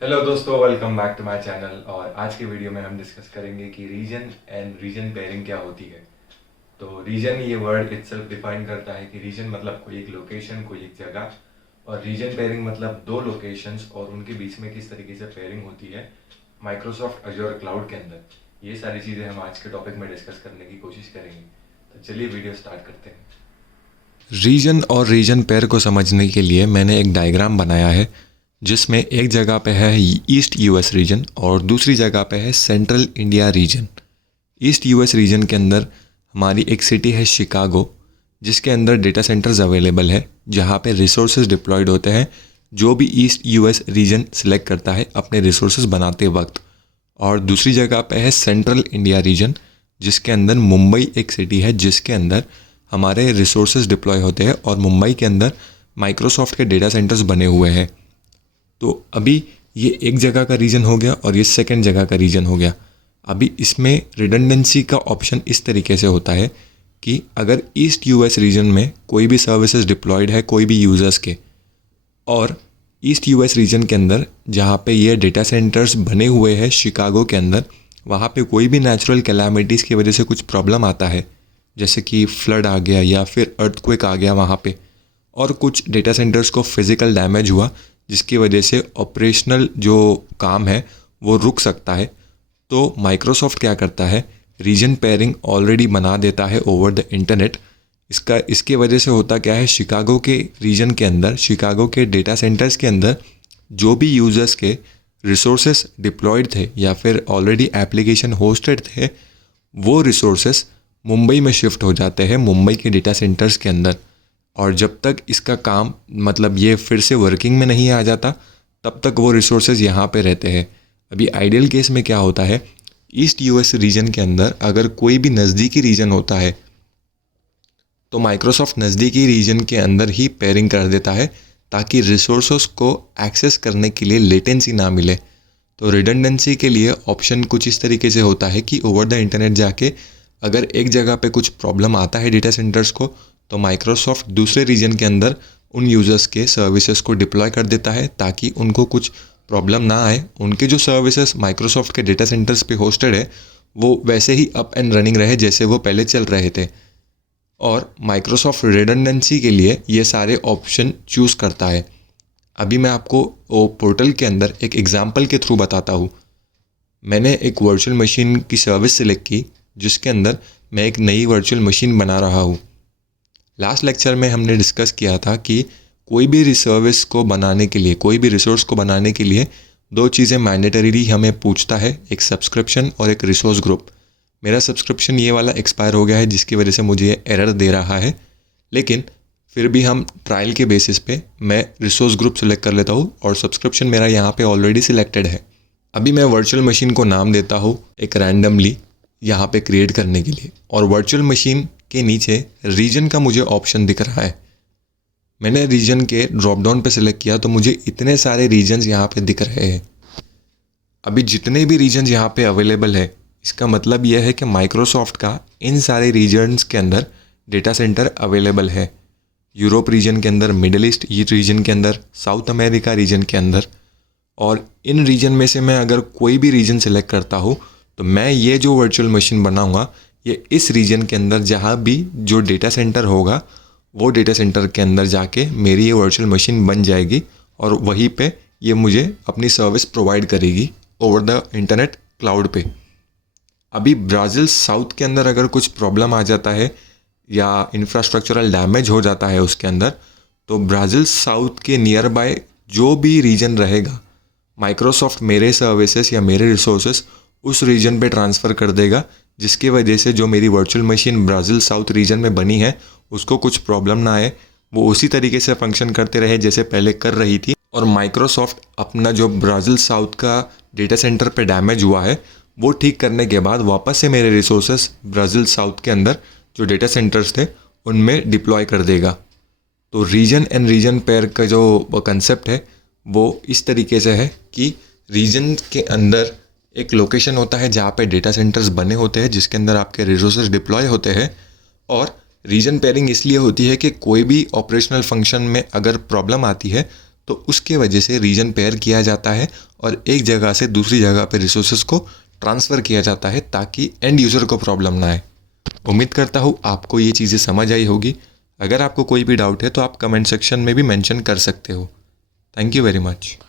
Hello दोस्तों, welcome back to my channel. और आज की वीडियो में हम डिस्कस करेंगे कि रीजन एंड रीजन पेयरिंग क्या होती है। तो रीजन ये वर्ड इटसेल्फ डिफाइन करता है कि रीजन मतलब कोई एक लोकेशन, कोई एक जगह, और रीजन पेयरिंग मतलब दो लोकेशंस और उनके बीच में किस तरीके से पेयरिंग होती है माइक्रोसॉफ्ट अजूर क्लाउड के अंदर। ये सारी चीज़ें हम आज के टॉपिक में डिस्कस करने की कोशिश करेंगे। तो चलिए वीडियो स्टार्ट करते हैं। रीजन और रीजन पेयर को समझने के लिए मैंने एक डायग्राम बनाया है जिसमें एक जगह पे है ईस्ट यूएस रीजन और दूसरी जगह पे है central India region. East US region के अंदर हमारी एक सिटी है शिकागो, जिसके अंदर डेटा सेंटर्स अवेलेबल है जहाँ पे रिसोर्सेज डिप्लॉयड होते हैं जो भी ईस्ट यूएस रीजन सेलेक्ट करता है अपने रिसोर्सेज बनाते वक्त। और दूसरी जगह पे है सेंट्रल इंडिया रीजन, जिसके अंदर मुंबई एक सिटी है जिसके अंदर हमारे रिसोर्सेज डिप्लॉय होते हैं और मुंबई के अंदर माइक्रोसॉफ्ट के डेटा सेंटर्स बने हुए हैं। तो अभी ये एक जगह का रीजन हो गया और ये सेकंड जगह का रीजन हो गया। अभी इसमें रिडंडेंसी का ऑप्शन इस तरीके से होता है कि अगर ईस्ट यूएस रीजन में कोई भी सर्विसेज डिप्लॉयड है कोई भी यूज़र्स के, और ईस्ट यूएस रीजन के अंदर जहाँ पे ये डेटा सेंटर्स बने हुए हैं शिकागो के अंदर, वहाँ पे कोई भी नेचुरल कैलामिटीज़ की वजह से कुछ प्रॉब्लम आता है, जैसे कि फ्लड आ गया या फिर अर्थक्वेक आ गया वहाँ पे, और कुछ डेटा सेंटर्स को फिज़िकल डैमेज हुआ जिसकी वजह से ऑपरेशनल जो काम है वो रुक सकता है, तो माइक्रोसॉफ्ट क्या करता है, रीजन पेयरिंग ऑलरेडी बना देता है ओवर द इंटरनेट। इसके वजह से होता क्या है, शिकागो के रीजन के अंदर, शिकागो के डेटा सेंटर्स के अंदर जो भी यूज़र्स के रिसोर्सेस डिप्लॉयड थे या फिर ऑलरेडी एप्लीकेशन होस्टेड थे, वो रिसोर्सेस मुंबई में शिफ्ट हो जाते हैं मुंबई के डेटा सेंटर्स के अंदर। और जब तक इसका काम मतलब ये फिर से वर्किंग में नहीं आ जाता तब तक वो रिसोर्सेज यहाँ पे रहते हैं। अभी आइडियल केस में क्या होता है, ईस्ट यूएस रीजन के अंदर अगर कोई भी नज़दीकी रीजन होता है तो माइक्रोसॉफ्ट नज़दीकी रीजन के अंदर ही पेयरिंग कर देता है ताकि रिसोर्सेस को एक्सेस करने के लिए लेटेंसी ना मिले। तो रिडंडेंसी के लिए ऑप्शन कुछ इस तरीके से होता है कि ओवर द इंटरनेट जाके अगर एक जगह पे कुछ प्रॉब्लम आता है डेटा सेंटर्स को, तो माइक्रोसॉफ्ट दूसरे रीजन के अंदर उन यूज़र्स के सर्विसेज को डिप्लॉय कर देता है ताकि उनको कुछ प्रॉब्लम ना आए। उनके जो सर्विसेज माइक्रोसॉफ्ट के डेटा सेंटर्स पे होस्टेड है वो वैसे ही अप एंड रनिंग रहे जैसे वो पहले चल रहे थे। और माइक्रोसॉफ्ट रिडंडेंसी के लिए ये सारे ऑप्शन चूज़ करता है। अभी मैं आपको वो पोर्टल के अंदर एक एग्जांपल के थ्रू बताता हूँ। मैंने एक वर्चुअल मशीन की सर्विस सिलेक्ट की जिसके अंदर मैं एक नई वर्चुअल मशीन बना रहा हूँ। लास्ट लेक्चर में हमने डिस्कस किया था कि कोई भी सर्विस को बनाने के लिए, कोई भी रिसोर्स को बनाने के लिए दो चीज़ें मैंडेटरीली हमें पूछता है, एक सब्सक्रिप्शन और एक रिसोर्स ग्रुप। मेरा सब्सक्रिप्शन ये वाला एक्सपायर हो गया है जिसकी वजह से मुझे एरर दे रहा है, लेकिन फिर भी हम ट्रायल के बेसिस पे मैं रिसोर्स ग्रुप सेलेक्ट कर लेता हूँ और सब्सक्रिप्शन मेरा यहाँ पे ऑलरेडी सिलेक्टेड है। अभी मैं वर्चुअल मशीन को नाम देता हूँ एक रैंडमली यहाँ पे क्रिएट करने के लिए, और वर्चुअल मशीन के नीचे रीजन का मुझे ऑप्शन दिख रहा है। मैंने रीजन के ड्रॉप डाउन पे सिलेक्ट किया तो मुझे इतने सारे रीजन्स यहाँ पे दिख रहे हैं। अभी जितने भी रीजन्स यहाँ पे अवेलेबल है, इसका मतलब यह है कि माइक्रोसॉफ्ट का इन सारे रीजन्स के अंदर डेटा सेंटर अवेलेबल है। यूरोप रीजन के अंदर, मिडिल ईस्ट रीजन के अंदर, साउथ अमेरिका रीजन के अंदर। और इन रीजन में से मैं अगर कोई भी रीजन सेलेक्ट करता हूँ तो मैं ये जो वर्चुअल मशीन बनाऊँगा ये इस रीजन के अंदर जहाँ भी जो डेटा सेंटर होगा वो डेटा सेंटर के अंदर जाके मेरी ये वर्चुअल मशीन बन जाएगी और वहीं पे ये मुझे अपनी सर्विस प्रोवाइड करेगी ओवर द इंटरनेट क्लाउड पे। अभी ब्राज़ील साउथ के अंदर अगर कुछ प्रॉब्लम आ जाता है या इंफ्रास्ट्रक्चरल डैमेज हो जाता है उसके अंदर, तो ब्राज़ील साउथ के नियर बाय जो भी रीजन रहेगा, माइक्रोसॉफ्ट मेरे सर्विसेज या मेरे रिसोर्सेज उस रीजन पे ट्रांसफ़र कर देगा, जिसकी वजह से जो मेरी virtual machine Brazil south region में बनी है उसको कुछ प्रॉब्लम ना आए, वो उसी तरीके से फंक्शन करते रहे जैसे पहले कर रही थी। और माइक्रोसॉफ्ट अपना जो ब्राज़ील साउथ का डेटा सेंटर पे डैमेज हुआ है वो ठीक करने के बाद वापस से मेरे रिसोर्सेज ब्राज़ील साउथ के अंदर जो डेटा सेंटर्स थे उनमें डिप्लॉय कर देगा। तो रीजन एंड रीजन पेयर का जो कंसेप्ट है वो इस तरीके से है कि रीजन के अंदर एक लोकेशन होता है जहाँ पे डेटा सेंटर्स बने होते हैं जिसके अंदर आपके रिसोर्सेज डिप्लॉय होते हैं, और रीजन पेयरिंग इसलिए होती है कि कोई भी ऑपरेशनल फंक्शन में अगर प्रॉब्लम आती है तो उसके वजह से रीजन पेयर किया जाता है और एक जगह से दूसरी जगह पे रिसोर्सेज को ट्रांसफ़र किया जाता है ताकि एंड यूज़र को प्रॉब्लम ना आए। उम्मीद करता हूँ आपको ये चीज़ें समझ आई होगी। अगर आपको कोई भी डाउट है तो आप कमेंट सेक्शन में भी मेंशन कर सकते हो। Thank you very much.